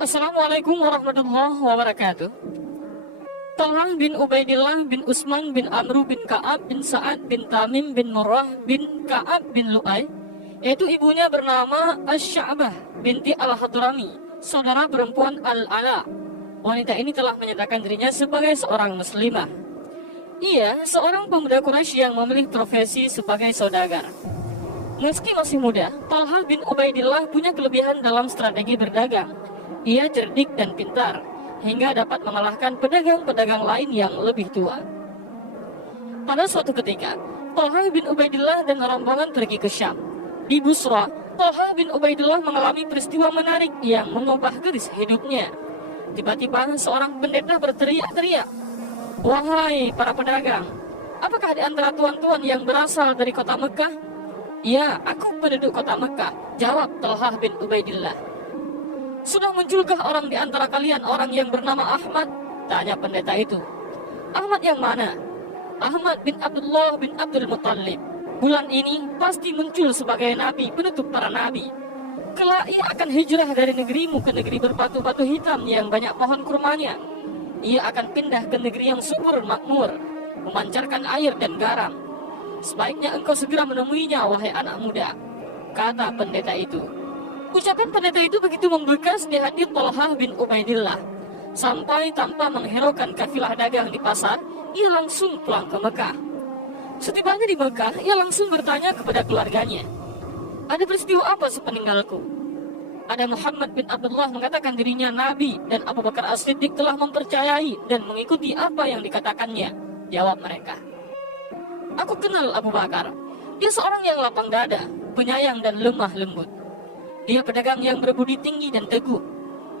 Assalamualaikum warahmatullahi wabarakatuh. Talha bin Ubaidillah bin Utsman bin Amru bin Ka'ab bin Sa'ad bin Tamim bin Murrah bin Ka'ab bin Lu'ay, yaitu ibunya bernama Asy-Sya'bah binti Al-Hadrami, saudara perempuan Al-Ala. Wanita ini telah menyatakan dirinya sebagai seorang muslimah. Ia seorang pemuda Quraisy yang memilih profesi sebagai saudagar. Meski masih muda, Talha bin Ubaidillah punya kelebihan dalam strategi berdagang. Ia cerdik dan pintar, hingga dapat mengalahkan pedagang-pedagang lain yang lebih tua. Pada suatu ketika, Talha bin Ubaidillah dan rombongan pergi ke Syam. Di Busra, Talha bin Ubaidillah mengalami peristiwa menarik yang mengubah garis hidupnya. Tiba-tiba seorang pendeta berteriak-teriak, "Wahai para pedagang, apakah di antara tuan-tuan yang berasal dari kota Mekah?" "Ya, aku penduduk kota Mekah," jawab Talha bin Ubaidillah. "Sudah munculkah orang di antara kalian orang yang bernama Ahmad?" tanya pendeta itu. "Ahmad yang mana?" "Ahmad bin Abdullah bin Abdul Muttalib. Bulan ini pasti muncul sebagai nabi penutup para nabi. Kelak ia akan hijrah dari negerimu ke negeri berbatu-batu hitam yang banyak pohon kurmanya. Ia akan pindah ke negeri yang subur makmur, memancarkan air dan garam. Sebaiknya engkau segera menemuinya, wahai anak muda," kata pendeta itu. Ucapan pendeta itu begitu membekas di hati Talha bin Ubaidillah, sampai tanpa menghiraukan kafilah dagang di pasar, ia langsung pulang ke Mekah. Setibanya di Mekah, ia langsung bertanya kepada keluarganya, "Ada peristiwa apa sepeninggalku?" Ada Muhammad bin Abdullah mengatakan dirinya nabi dan Abu Bakar As-Siddiq telah mempercayai dan mengikuti apa yang dikatakannya, jawab mereka. "Aku kenal Abu Bakar. Dia seorang yang lapang dada, penyayang dan lemah lembut. Dia pedagang yang berbudi tinggi dan teguh.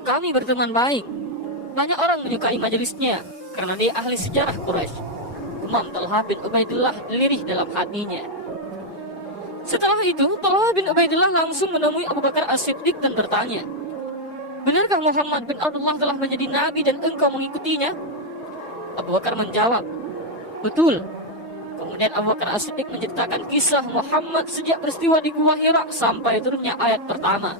Kami berteman baik. Banyak orang menyukai majelisnya karena dia ahli sejarah Quraisy." Umam Talha bin Ubaidillah lirih dalam hatinya. Setelah itu, Talha bin Ubaidillah langsung menemui Abu Bakar As-Siddiq dan bertanya, "Benarkah Muhammad bin Abdullah telah menjadi nabi dan engkau mengikutinya?" Abu Bakar menjawab, "Betul." Kemudian Abu Bakar As-Siddiq menceritakan kisah Muhammad sejak peristiwa di Gua Hira sampai turunnya ayat pertama.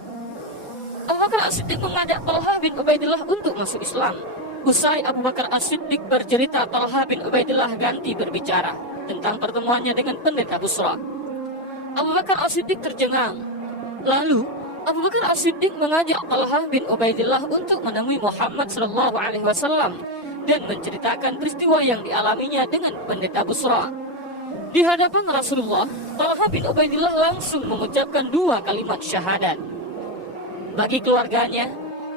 Abu Bakar As-Siddiq mengajak Talha bin Ubaidillah untuk masuk Islam. Usai Abu Bakar As-Siddiq bercerita, Talha bin Ubaidillah ganti berbicara tentang pertemuannya dengan pendeta Busra. Abu Bakar As-Siddiq tercengang. Lalu Abu Bakar As-Siddiq mengajak Talha bin Ubaidillah untuk menemui Muhammad SAW dan menceritakan peristiwa yang dialaminya dengan pendeta Busra. Di hadapan Rasulullah, Talha bin Ubaidillah langsung mengucapkan 2 kalimat syahadat. Bagi keluarganya,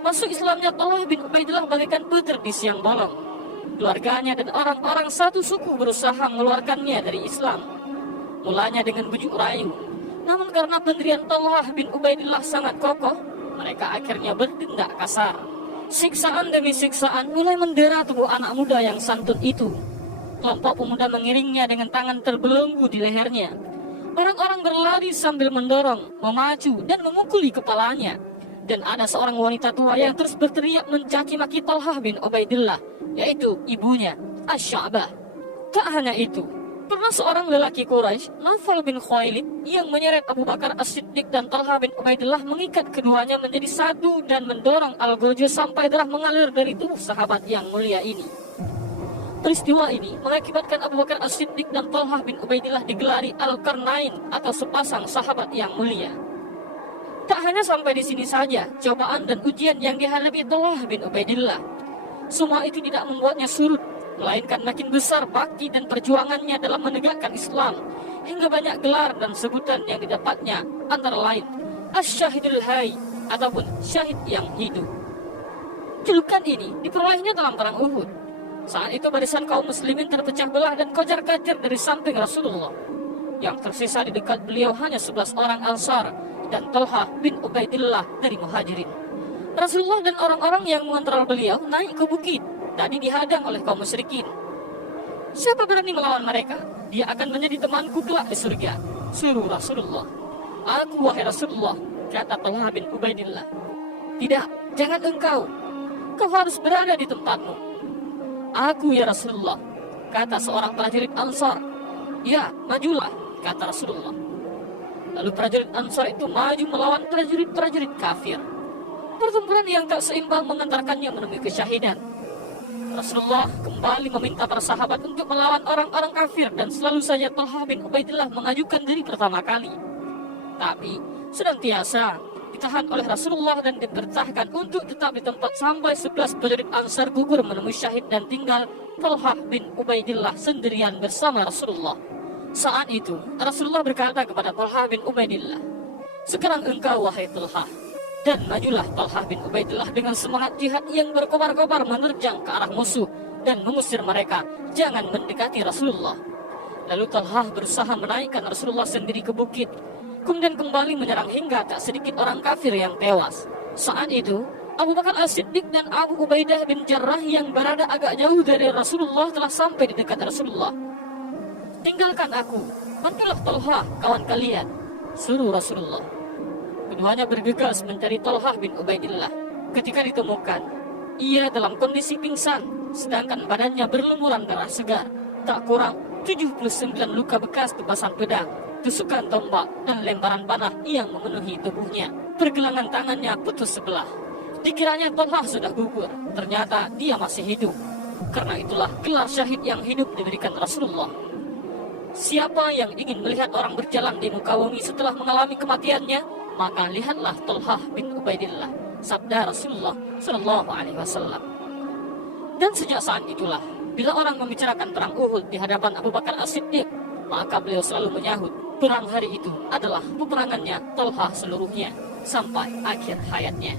masuk Islamnya Talha bin Ubaidillah bagaikan petir di siang bolong. Keluarganya dan orang-orang satu suku berusaha mengeluarkannya dari Islam. Mulanya dengan bujuk rayu, namun karena pendirian Talha bin Ubaidillah sangat kokoh, mereka akhirnya bertindak kasar. Siksaan demi siksaan mulai mendera tubuh anak muda yang santun itu. Kelompok pemuda mengiringnya dengan tangan terbelenggu di lehernya. Orang-orang berlari sambil mendorong, memacu, dan memukuli kepalanya. Dan ada seorang wanita tua yang terus berteriak mencaci maki Talha bin Ubaidillah, yaitu ibunya, Asy-Sya'bah. Tak hanya itu, pernah seorang lelaki Quraisy, Nawfal bin Khuwailid, yang menyeret Abu Bakar As-Siddiq dan Talha bin Ubaidillah, mengikat keduanya menjadi satu dan mendorong Al-Ghurju sampai darah mengalir dari tubuh sahabat yang mulia ini. Peristiwa ini mengakibatkan Abu Bakar As-Siddiq dan Talha bin Ubaidillah digelari Al-Qarnain atau sepasang sahabat yang mulia. Tak hanya sampai di sini saja cobaan dan ujian yang dihadapi Talha bin Ubaidillah. Semua itu tidak membuatnya surut, melainkan makin besar bakti dan perjuangannya dalam menegakkan Islam, hingga banyak gelar dan sebutan yang didapatnya, antara lain Asy-Syahidul Hayy ataupun syahid yang hidup. Julukan ini diperolehnya dalam perang Uhud. Saat itu barisan kaum muslimin terpecah belah dan kocar-kacir dari samping Rasulullah. Yang tersisa di dekat beliau hanya 11 orang Ansar dan Talha bin Ubaidillah dari Muhajirin. Rasulullah dan orang-orang yang mengontrol beliau naik ke bukit. Tadi dihadang oleh kaum musyrikin. "Siapa berani melawan mereka? Dia akan menjadi temanku kelak di surga," suruh Rasulullah. "Aku, wahai Rasulullah," kata Talha bin Ubaidillah. "Tidak, jangan engkau. Kau harus berada di tempatmu." "Aku, ya Rasulullah," kata seorang prajurit Ansar. "Ya, majulah," kata Rasulullah. Lalu prajurit Ansar itu maju melawan prajurit-prajurit kafir. pertempuran yang tak seimbang mengantarkannya menemui kesyahidan. Rasulullah kembali meminta para sahabat untuk melawan orang-orang kafir dan selalu saja Talha bin Ubaidillah mengajukan diri pertama kali. Tapi senantiasa ditahan oleh Rasulullah dan diperintahkan untuk tetap di tempat sampai 11 prajurit Ansar gugur menemui syahid dan tinggal Talha bin Ubaidillah sendirian bersama Rasulullah. Saat itu Rasulullah berkata kepada Talha bin Ubaidillah, "Sekarang engkau wahai Talha." Dan majulah Talha bin Ubaidillah dengan semangat jihad yang berkobar-kobar menerjang ke arah musuh dan mengusir mereka jangan mendekati Rasulullah. Lalu Talha berusaha menaikkan Rasulullah sendiri ke bukit, kemudian kembali menyerang hingga tak sedikit orang kafir yang tewas. Saat itu Abu Bakar As-Siddiq dan Abu Ubaidah bin Jarrah yang berada agak jauh dari Rasulullah telah sampai di dekat Rasulullah. "Tinggalkan aku, bantulah Talha kawan kalian," suruh Rasulullah. Keduanya bergegas mencari Talha bin Ubaidillah. Ketika ditemukan, ia dalam kondisi pingsan, sedangkan badannya berlumuran darah segar. Tak kurang 79 luka bekas tebasan pedang, tusukan tombak, dan lemparan panah yang memenuhi tubuhnya. Pergelangan tangannya putus sebelah. Dikiranya Talha sudah gugur, ternyata dia masih hidup. Karena itulah gelar syahid yang hidup diberikan Rasulullah. Siapa yang ingin melihat orang berjalan di muka bumi setelah mengalami kematiannya, maka lihatlah Talha bin Ubaidillah, sabda Rasulullah Sallallahu Alaihi Wasallam. Dan sejak saat itulah, bila orang membicarakan perang Uhud di hadapan Abu Bakar As-Siddiq, maka beliau selalu menyahut perang hari itu adalah peperangannya Talha seluruhnya sampai akhir hayatnya.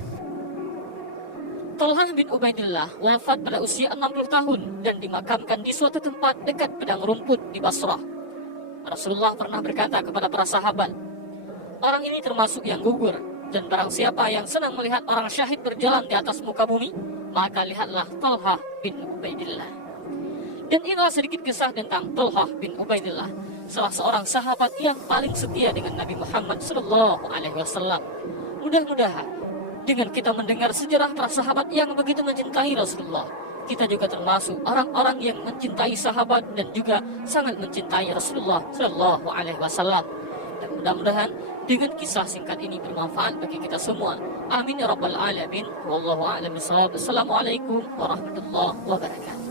Talha bin Ubaidillah wafat pada usia 60 tahun dan dimakamkan di suatu tempat dekat padang rumput di Basrah. Rasulullah pernah berkata kepada para sahabat, "Orang ini termasuk yang gugur, dan barang siapa yang senang melihat orang syahid berjalan di atas muka bumi, maka lihatlah Talha bin Ubaidillah." Dan inilah sedikit kisah tentang Talha bin Ubaidillah, salah seorang sahabat yang paling setia dengan Nabi Muhammad Sallallahu Alaihi Wasallam. Mudah-mudahan dengan kita mendengar sejarah para sahabat yang begitu mencintai Rasulullah, kita juga termasuk orang-orang yang mencintai sahabat dan juga sangat mencintai Rasulullah Sallallahu Alaihi Wasallam. Dan mudah-mudahan dengan kisah singkat ini bermanfaat bagi kita semua. Amin ya rabbal alamin. Wallahu a'lam bishawab. Assalamualaikum warahmatullahi wabarakatuh.